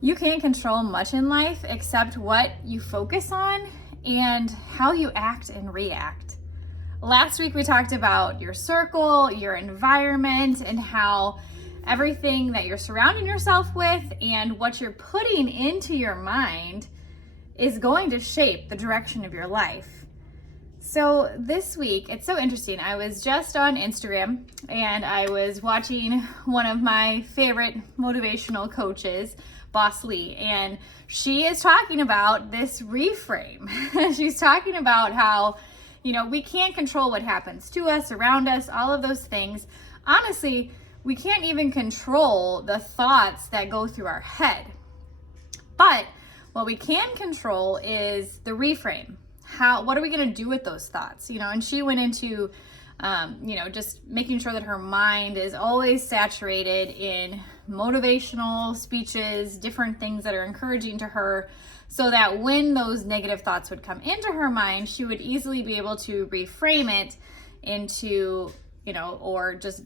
You can't control much in life except what you focus on and how you act and react. Last week we talked about your circle, your environment, and how everything that you're surrounding yourself with and what you're putting into your mind is going to shape the direction of your life. So this week, it's so interesting. I was just on Instagram and I was watching one of my favorite motivational coaches, Boss Lee, and she is talking about this reframe. She's talking about how, we can't control what happens to us, around us, all of those things. Honestly, we can't even control the thoughts that go through our head. But what we can control is the reframe. What are we going to do with those thoughts? And she went into, just making sure that her mind is always saturated in motivational speeches, different things that are encouraging to her, so that when those negative thoughts would come into her mind, she would easily be able to reframe it into, or just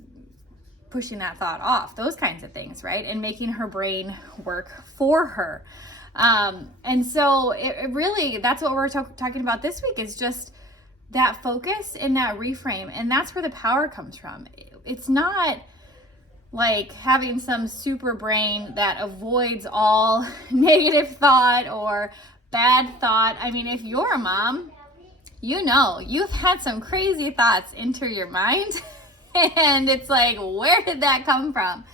pushing that thought off, those kinds of things, right? And making her brain work for her. And so it really, that's what we're talking about this week, is just that focus and that reframe. And that's where the power comes from. It's not like having some super brain that avoids all negative thought or bad thought. I mean, if you're a mom, you've had some crazy thoughts enter your mind and it's like, where did that come from?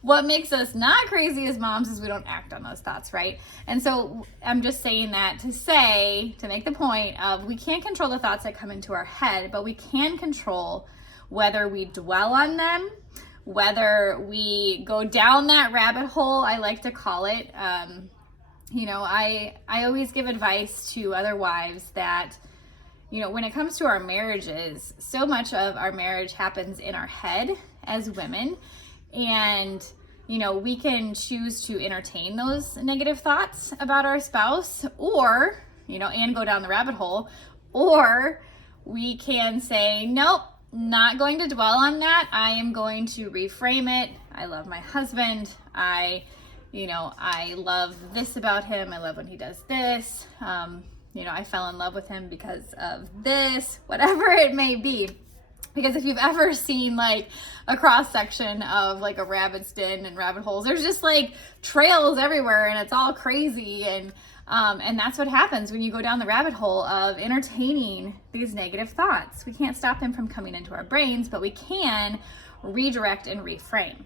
What makes us not crazy as moms is we don't act on those thoughts, right? And so I'm just saying that to make the point of, we can't control the thoughts that come into our head, but we can control whether we dwell on them, whether we go down that rabbit hole, I like to call it. I always give advice to other wives that, when it comes to our marriages, so much of our marriage happens in our head as women. And, we can choose to entertain those negative thoughts about our spouse, or, and go down the rabbit hole, or we can say, nope, not going to dwell on that. I am going to reframe it. I love my husband. I love this about him. I love when he does this. I fell in love with him because of this, whatever it may be. Because if you've ever seen like a cross section of like a rabbit's den and rabbit holes, there's just like trails everywhere and it's all crazy. And that's what happens when you go down the rabbit hole of entertaining these negative thoughts. We can't stop them from coming into our brains, but we can redirect and reframe.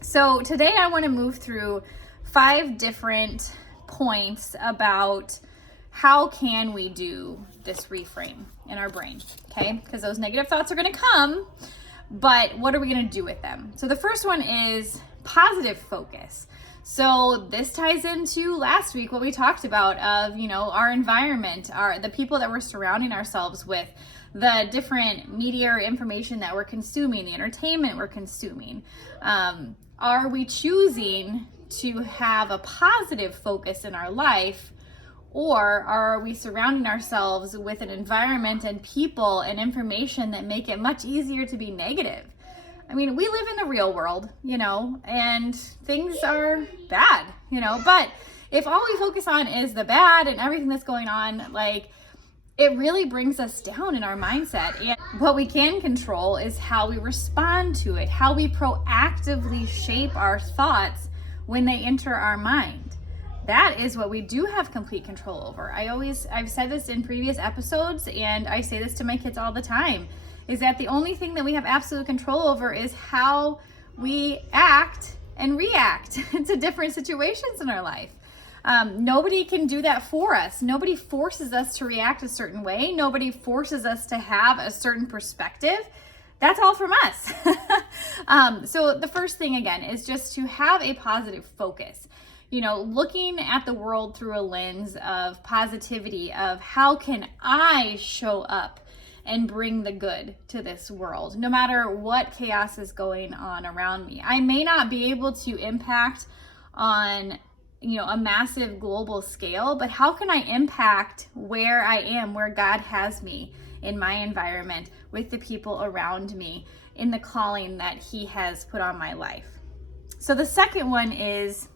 So today I want to move through 5 different points about how can we do this reframe in our brain, okay? Because those negative thoughts are going to come, but what are we going to do with them? So the first one is positive focus. So this ties into last week what we talked about of, our environment, the people that we're surrounding ourselves with, the different media or information that we're consuming, the entertainment we're consuming. Are we choosing to have a positive focus in our life, or are we surrounding ourselves with an environment and people and information that make it much easier to be negative? I mean, we live in the real world, and things are bad, but if all we focus on is the bad and everything that's going on, like, it really brings us down in our mindset. And what we can control is how we respond to it, how we proactively shape our thoughts when they enter our mind. That is what we do have complete control over. I've said this in previous episodes, and I say this to my kids all the time, is that the only thing that we have absolute control over is how we act and react to different situations in our life. Nobody can do that for us. Nobody forces us to react a certain way. Nobody forces us to have a certain perspective. That's all from us. So the first thing, again, is just to have a positive focus. Looking at the world through a lens of positivity, of how can I show up and bring the good to this world, no matter what chaos is going on around me. I may not be able to impact on, a massive global scale, but how can I impact where I am, where God has me in my environment, with the people around me, in the calling that He has put on my life? So the second one is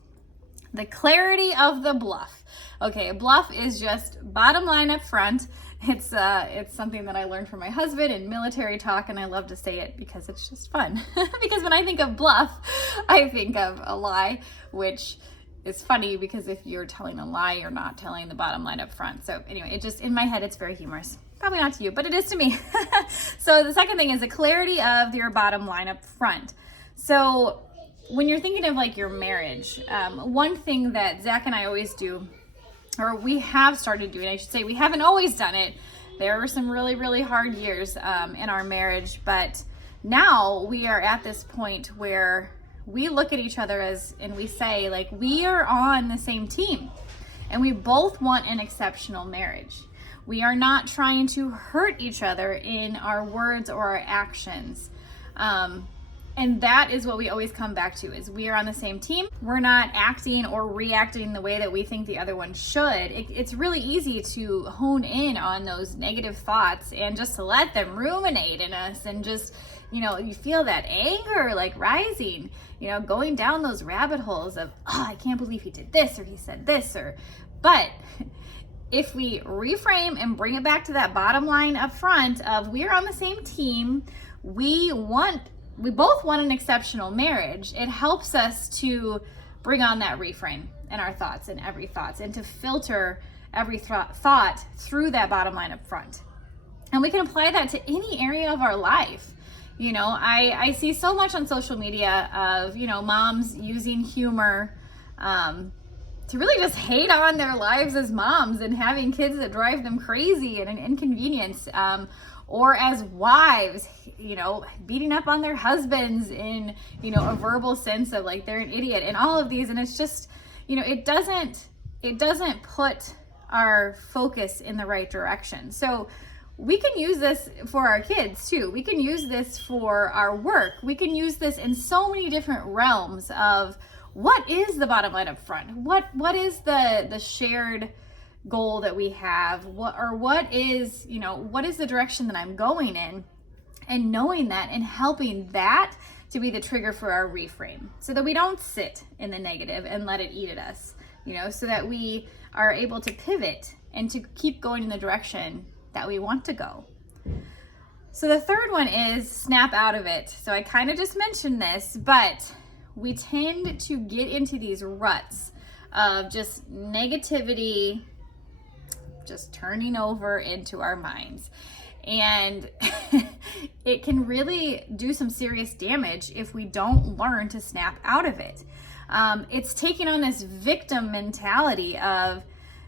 The clarity of the bluff. Okay, a bluff is just bottom line up front. It's something that I learned from my husband in military talk, and I love to say it because it's just fun. Because when I think of bluff, I think of a lie, which is funny because if you're telling a lie, you're not telling the bottom line up front. So anyway, it just, in my head, it's very humorous. Probably not to you, but it is to me. So the second thing is the clarity of your bottom line up front. So when you're thinking of like your marriage, one thing that Zach and I always do, or we have started doing, I should say, we haven't always done it. There were some really, really hard years in our marriage, but now we are at this point where we look at each other and we say, like, we are on the same team and we both want an exceptional marriage. We are not trying to hurt each other in our words or our actions. And that is what we always come back to, is we are on the same team. We're not acting or reacting the way that we think the other one should. It's really easy to hone in on those negative thoughts and just to let them ruminate in us, and just, you feel that anger like rising, going down those rabbit holes of, oh, I can't believe he did this or he said this, but if we reframe and bring it back to that bottom line up front of we're on the same team, we both want an exceptional marriage, it helps us to bring on that reframe in our thoughts and every thoughts, and to filter every thought through that bottom line up front. And we can apply that to any area of our life. I see so much on social media of, moms using humor to really just hate on their lives as moms and having kids that drive them crazy and an inconvenience. Or as wives, beating up on their husbands in, a verbal sense of like they're an idiot and all of these. And it's just, it doesn't put our focus in the right direction. So we can use this for our kids too. We can use this for our work. We can use this in so many different realms of what is the bottom line up front? What is the shared goal that we have? What is the direction that I'm going in? And knowing that and helping that to be the trigger for our reframe, so that we don't sit in the negative and let it eat at us, so that we are able to pivot and to keep going in the direction that we want to go. So the third one is snap out of it. So I kind of just mentioned this, but we tend to get into these ruts of just negativity just turning over into our minds. And it can really do some serious damage if we don't learn to snap out of it. It's taking on this victim mentality of,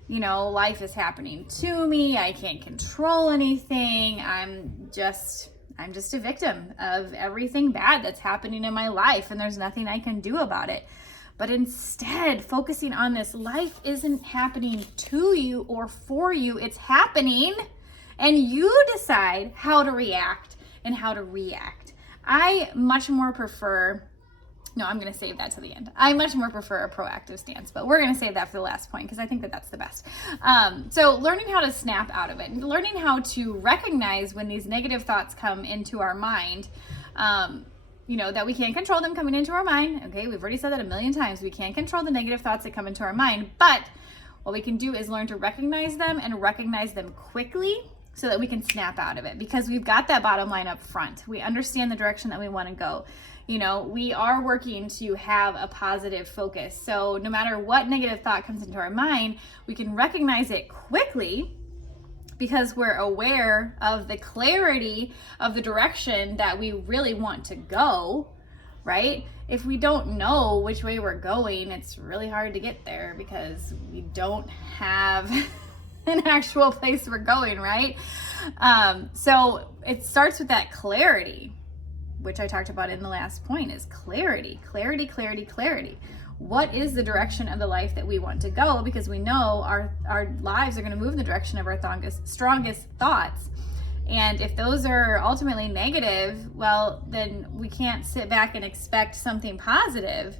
life is happening to me. I can't control anything. I'm just a victim of everything bad that's happening in my life, and there's nothing I can do about it. But instead, focusing on this, life isn't happening to you or for you, it's happening, and you decide how to react and how to react. I much more prefer, I'm going to save that to the end. I much more prefer a proactive stance, but we're going to save that for the last point because I think that that's the best. So learning how to snap out of it, and learning how to recognize when these negative thoughts come into our mind, that we can't control them coming into our mind. Okay, we've already said that a million times. We can't control the negative thoughts that come into our mind, but what we can do is learn to recognize them and recognize them quickly so that we can snap out of it, because we've got that bottom line up front. We understand the direction that we want to go. We are working to have a positive focus. So no matter what negative thought comes into our mind, we can recognize it quickly because we're aware of the clarity of the direction that we really want to go, right? If we don't know which way we're going, it's really hard to get there because we don't have an actual place we're going, right? So it starts with that clarity, which I talked about in the last point, is clarity. What is the direction of the life that we want to go? Because we know our lives are going to move in the direction of our strongest thoughts. And if those are ultimately negative, well, then we can't sit back and expect something positive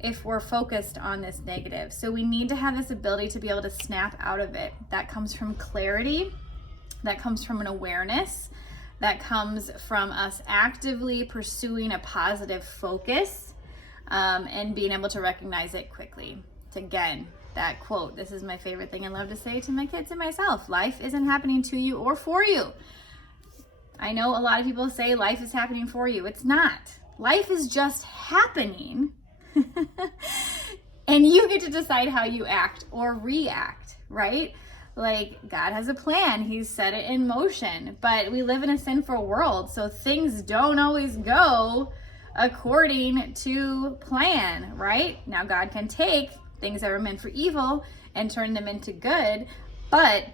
if we're focused on this negative. So we need to have this ability to be able to snap out of it. That comes from clarity. That comes from an awareness. That comes from us actively pursuing a positive focus. and being able to recognize it quickly. So again, that quote, this is my favorite thing I love to say to my kids and myself: life isn't happening to you or for you. I know a lot of people say life is happening for you. It's not. Life is just happening. And you get to decide how you act or react, right? Like, God has a plan. He's set it in motion. But we live in a sinful world, so things don't always go according to plan, right? Now, God can take things that were meant for evil and turn them into good, but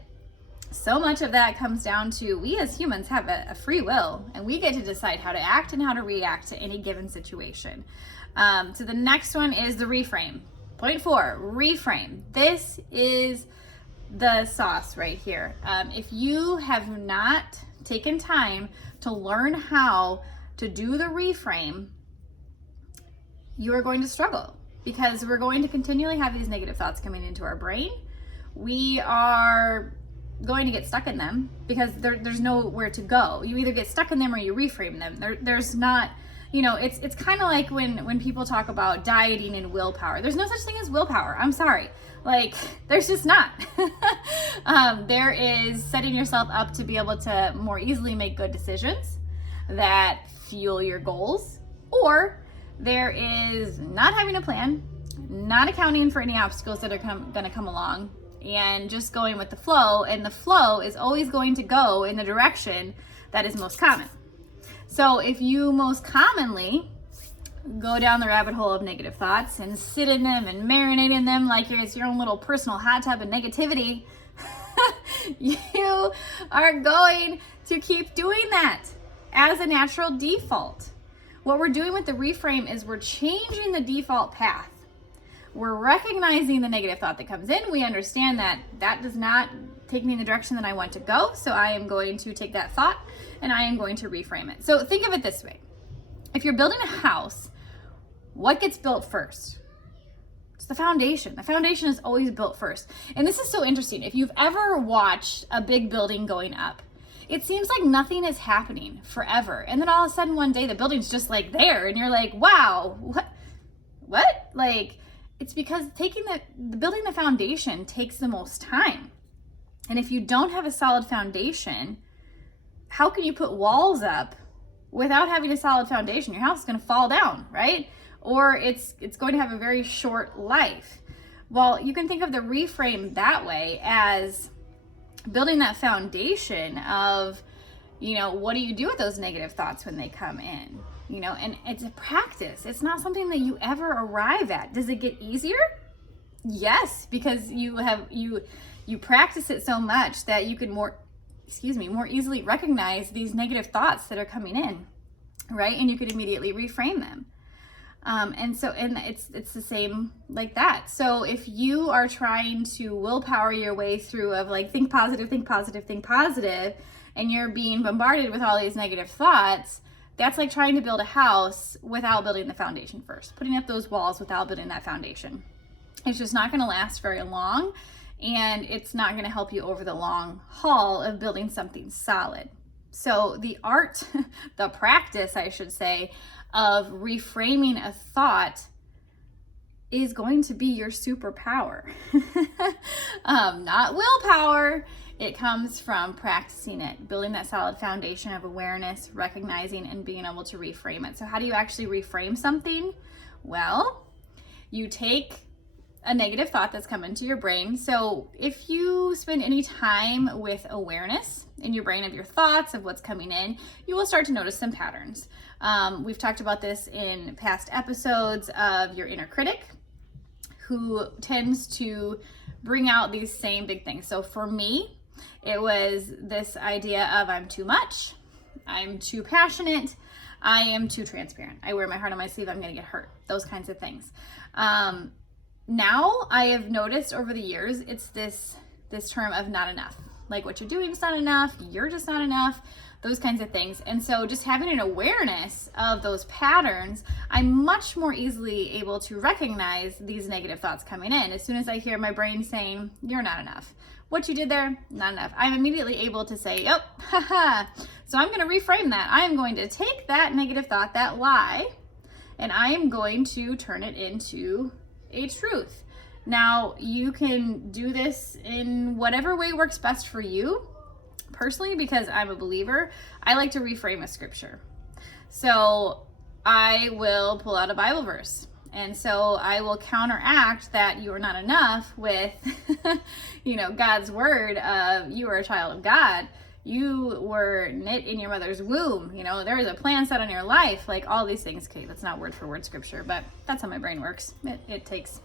so much of that comes down to we as humans have a free will, and we get to decide how to act and how to react to any given situation. So the next one is the reframe. Point 4, reframe. This is the sauce right here. If you have not taken time to learn how to do the reframe, you are going to struggle, because we're going to continually have these negative thoughts coming into our brain. We are going to get stuck in them because there's nowhere to go. You either get stuck in them or you reframe them. There's not, it's kind of like when people talk about dieting and willpower. There's no such thing as willpower. I'm sorry. Like, there's just not. There is setting yourself up to be able to more easily make good decisions that fuel your goals, or there is not having a plan, not accounting for any obstacles that are going to come along, and just going with the flow. And the flow is always going to go in the direction that is most common. So if you most commonly go down the rabbit hole of negative thoughts and sit in them and marinate in them like it's your own little personal hot tub of negativity, you are going to keep doing that as a natural default. What we're doing with the reframe is we're changing the default path. We're recognizing the negative thought that comes in. We understand that that does not take me in the direction that I want to go. So I am going to take that thought and I am going to reframe it. So think of it this way. If you're building a house, what gets built first? It's the foundation. The foundation is always built first. And this is so interesting. If you've ever watched a big building going up, it seems like nothing is happening forever. And then all of a sudden one day the building's just like there and you're like, wow, what? Like, it's because building the foundation takes the most time. And if you don't have a solid foundation, how can you put walls up without having a solid foundation? Your house is going to fall down, right? Or it's going to have a very short life. Well, you can think of the reframe that way as building that foundation of, what do you do with those negative thoughts when they come in? And it's a practice. It's not something that you ever arrive at. Does it get easier? Yes, because you practice it so much that you can more easily recognize these negative thoughts that are coming in, right? And you could immediately reframe them. And it's the same like that. So if you are trying to willpower your way through of like, think positive, and you're being bombarded with all these negative thoughts, that's like trying to build a house without building the foundation first, putting up those walls without building that foundation. It's just not going to last very long, and it's not going to help you over the long haul of building something solid. So the art, the practice, I should say, of reframing a thought is going to be your superpower. Not willpower. It comes from practicing it, building that solid foundation of awareness, recognizing, and being able to reframe it. So how do you actually reframe something? Well, you take a negative thought that's come into your brain. So if you spend any time with awareness in your brain of your thoughts, of what's coming in, you will start to notice some patterns. We've talked about this in past episodes of your inner critic, who tends to bring out these same big things. So for me, it was this idea of I'm too much, I'm too passionate, I am too transparent, I wear my heart on my sleeve, I'm going to get hurt, those kinds of things. Now I have noticed over the years, it's this term of not enough. Like, what you're doing is not enough, you're just not enough, those kinds of things. And so just having an awareness of those patterns, I'm much more easily able to recognize these negative thoughts coming in. As soon as I hear my brain saying, you're not enough, what you did there, not enough, I'm immediately able to say, oh, haha. So I'm going to reframe that. I'm going to take that negative thought, that lie, and I am going to turn it into a truth. Now, you can do this in whatever way works best for you. Personally, because I'm a believer, I like to reframe a scripture. So I will pull out a Bible verse. And so I will counteract that you are not enough with, God's word of you are a child of God. You were knit in your mother's womb. There is a plan set on your life, like all these things. Okay, that's not word for word scripture, but that's how my brain works. It takes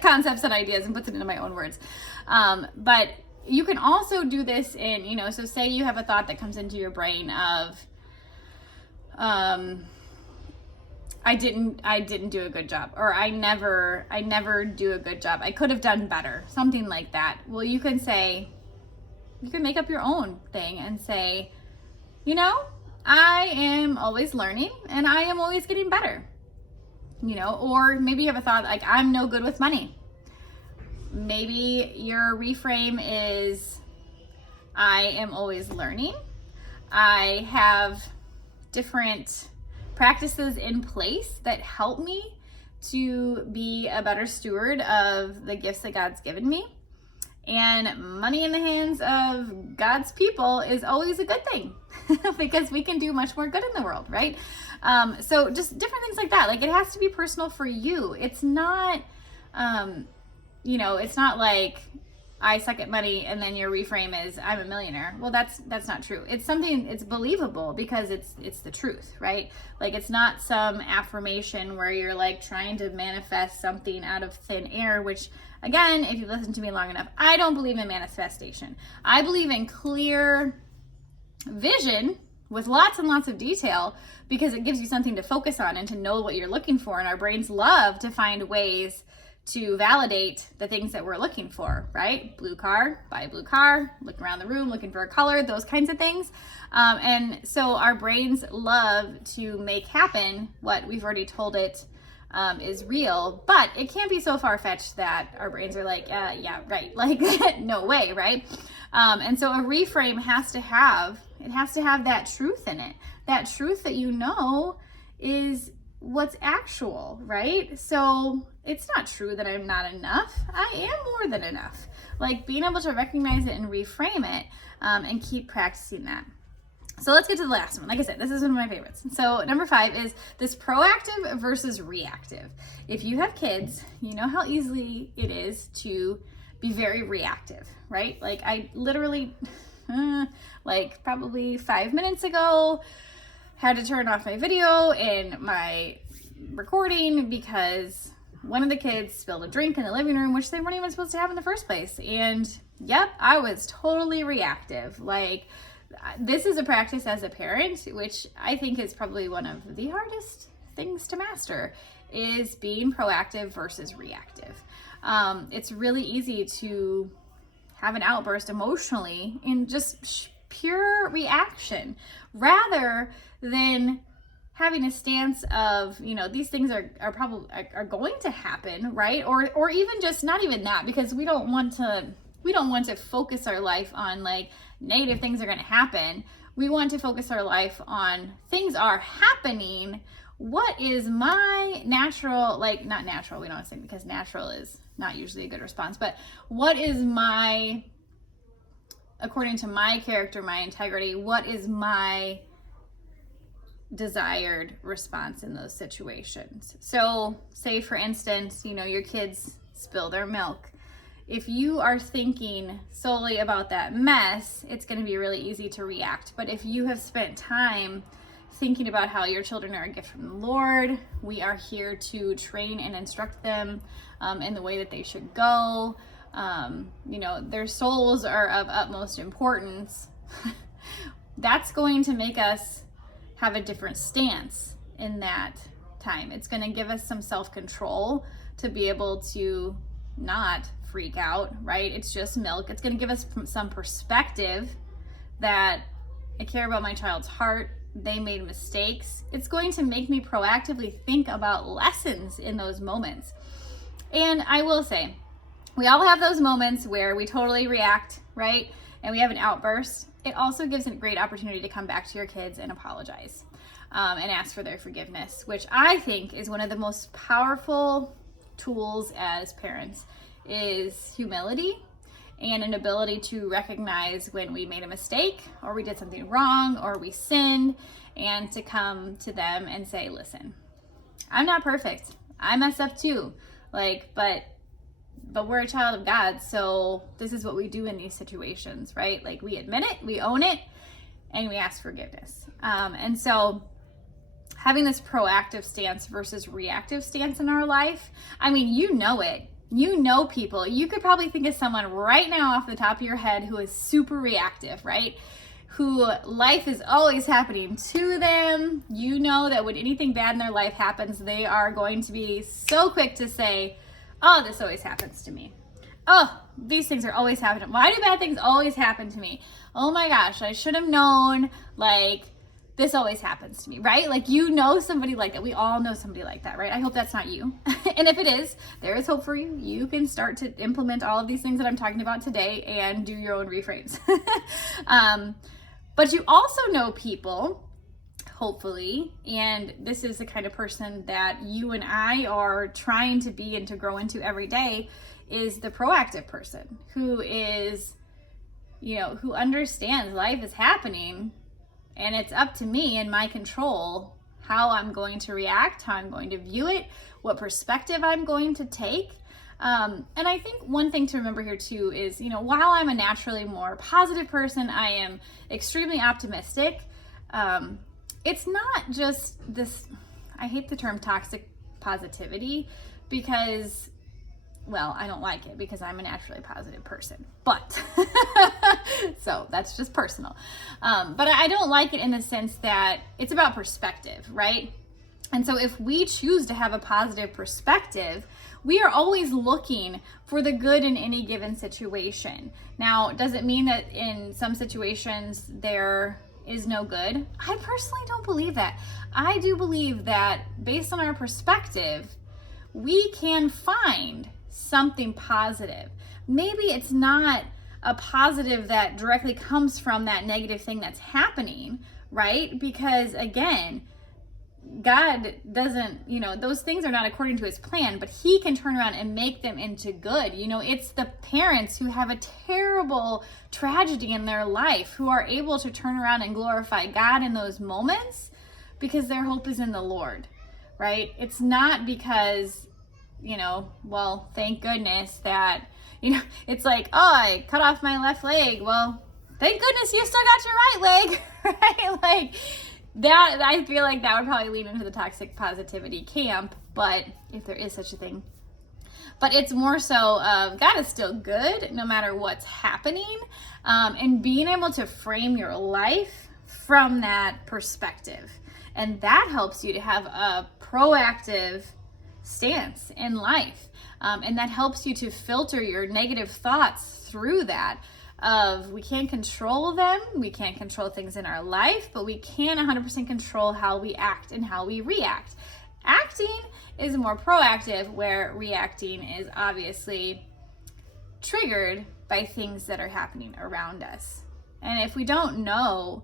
concepts and ideas and puts it into my own words. But you can also do this in, so say you have a thought that comes into your brain of, I didn't do a good job, or I never do a good job. I could have done better, something like that. Well, you can make up your own thing and say, I am always learning and I am always getting better, or maybe you have a thought like, I'm no good with money. Maybe your reframe is, I am always learning. I have different practices in place that help me to be a better steward of the gifts that God's given me. And money in the hands of God's people is always a good thing because we can do much more good in the world, right? So just different things like that. Like, it has to be personal for you. It's not, it's not like I suck at money and then your reframe is I'm a millionaire. Well, that's not true. It's something, it's believable because it's the truth, right? Like, it's not some affirmation where you're like trying to manifest something out of thin air, which, again, if you've listened to me long enough, I don't believe in manifestation. I believe in clear vision with lots and lots of detail because it gives you something to focus on and to know what you're looking for. And our brains love to find ways to validate the things that we're looking for, right? Blue car, buy a blue car, look around the room, looking for a color, those kinds of things. And so our brains love to make happen what we've already told it is real, but it can't be so far-fetched that our brains are like, yeah, right, like no way, right? And so a reframe has to have that truth in it, that truth that is what's actual, right? So it's not true that I'm not enough. I am more than enough. Like, being able to recognize it and reframe it and keep practicing that. So let's get to the last one. Like I said, this is one of my favorites. So number 5 is this proactive versus reactive. If you have kids, you know how easily it is to be very reactive, right? Like, I literally, like probably 5 minutes ago, had to turn off my video and my recording because one of the kids spilled a drink in the living room, which they weren't even supposed to have in the first place. And yep, I was totally reactive. Like, this is a practice as a parent, which I think is probably one of the hardest things to master, is being proactive versus reactive. It's really easy to have an outburst emotionally in just pure reaction rather than having a stance of, these things are probably going to happen, right? Or even just not even that, because we don't want to focus our life on like negative things are going to happen. We want to focus our life on things are happening. What is my natural, like not natural, we don't say, because natural is not usually a good response, but what is my, according to my character, my integrity, what is my desired response in those situations? So say for instance, your kids spill their milk. If you are thinking solely about that mess, it's going to be really easy to react. But if you have spent time thinking about how your children are a gift from the Lord, we are here to train and instruct them in the way that they should go. Their souls are of utmost importance. That's going to make us have a different stance in that time. It's going to give us some self-control to be able to not freak out, right? It's just milk. It's going to give us some perspective that I care about my child's heart. They made mistakes. It's going to make me proactively think about lessons in those moments. And I will say, we all have those moments where we totally react, right? And we have an outburst. It also gives a great opportunity to come back to your kids and apologize. and ask for their forgiveness, which I think is one of the most powerful tools as parents, is humility and an ability to recognize when we made a mistake or we did something wrong or we sinned, and to come to them and say, listen, I'm not perfect. I mess up too. But we're a child of God, so this is what we do in these situations, right? Like, we admit it, we own it, and we ask forgiveness. And so having this proactive stance versus reactive stance in our life, I mean, you know it. You know people. You could probably think of someone right now off the top of your head who is super reactive, right? Who life is always happening to them. You know that when anything bad in their life happens, they are going to be so quick to say, oh, this always happens to me. Oh, these things are always happening. Why do bad things always happen to me? Oh my gosh, I should have known, like, this always happens to me, right? Like, you know somebody like that. We all know somebody like that, right? I hope that's not you. And if it is, there is hope for you. You can start to implement all of these things that I'm talking about today and do your own reframes. But you also know people, hopefully, and this is the kind of person that you and I are trying to be and to grow into every day, is the proactive person who is, who understands life is happening and it's up to me and my control how I'm going to react, how I'm going to view it, what perspective I'm going to take. And I think one thing to remember here too is, while I'm a naturally more positive person, I am extremely optimistic. It's not just this, I hate the term toxic positivity because, well, I don't like it because I'm a naturally positive person, but so that's just personal. But I don't like it in the sense that it's about perspective, right? And so if we choose to have a positive perspective, we are always looking for the good in any given situation. Now, does it mean that in some situations there is no good? I personally don't believe that. I do believe that based on our perspective, we can find something positive. Maybe it's not a positive that directly comes from that negative thing that's happening, right? Because again, God doesn't, those things are not according to his plan, but he can turn around and make them into good. It's the parents who have a terrible tragedy in their life who are able to turn around and glorify God in those moments because their hope is in the Lord, right? It's not because, well, thank goodness that, it's like, oh, I cut off my left leg. Well, thank goodness you still got your right leg, right? Like, that, I feel like that would probably lean into the toxic positivity camp, but if there is such a thing. But it's more so God is still good no matter what's happening, and being able to frame your life from that perspective. And that helps you to have a proactive stance in life. And that helps you to filter your negative thoughts through that. We can't control them, we can't control things in our life, but we can 100% control how we act and how we react. Acting is more proactive, where reacting is obviously triggered by things that are happening around us. And if we don't know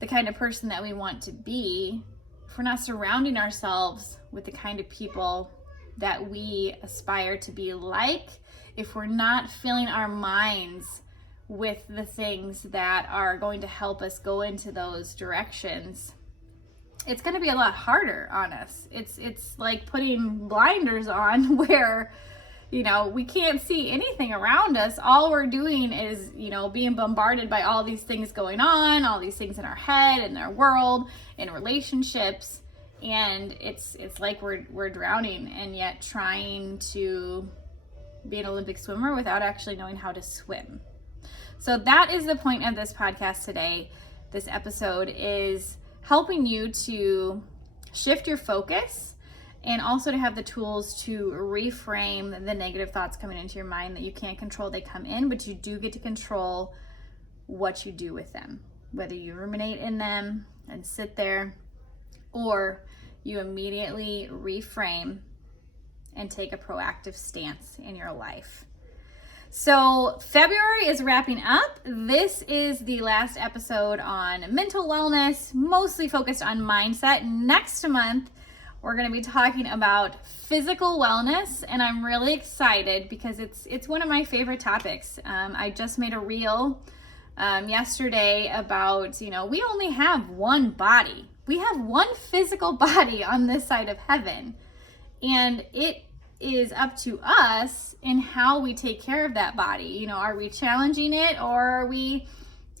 the kind of person that we want to be, if we're not surrounding ourselves with the kind of people that we aspire to be like, if we're not filling our minds with the things that are going to help us go into those directions, it's going to be a lot harder on us. It's like putting blinders on where, we can't see anything around us. All we're doing is, being bombarded by all these things going on, all these things in our head, in our world, in relationships. And it's like we're drowning and yet trying to be an Olympic swimmer without actually knowing how to swim. So that is the point of this podcast today. This episode is helping you to shift your focus and also to have the tools to reframe the negative thoughts coming into your mind that you can't control. They come in, but you do get to control what you do with them, whether you ruminate in them and sit there, or you immediately reframe and take a proactive stance in your life. So February is wrapping up. This is the last episode on mental wellness, mostly focused on mindset. Next month, we're going to be talking about physical wellness, and I'm really excited because it's one of my favorite topics. I just made a reel yesterday about, we only have one body. We have one physical body on this side of heaven, and it is up to us in how we take care of that body. Are we challenging it or are we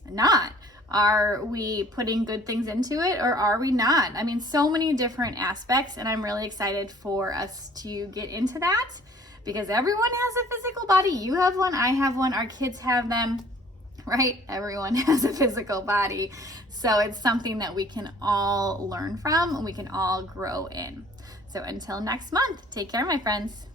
not? Are we putting good things into it or are we not? I mean, so many different aspects, and I'm really excited for us to get into that because everyone has a physical body. You have one, I have one, our kids have them, right? Everyone has a physical body. So it's something that we can all learn from and we can all grow in. So until next month, take care, my friends.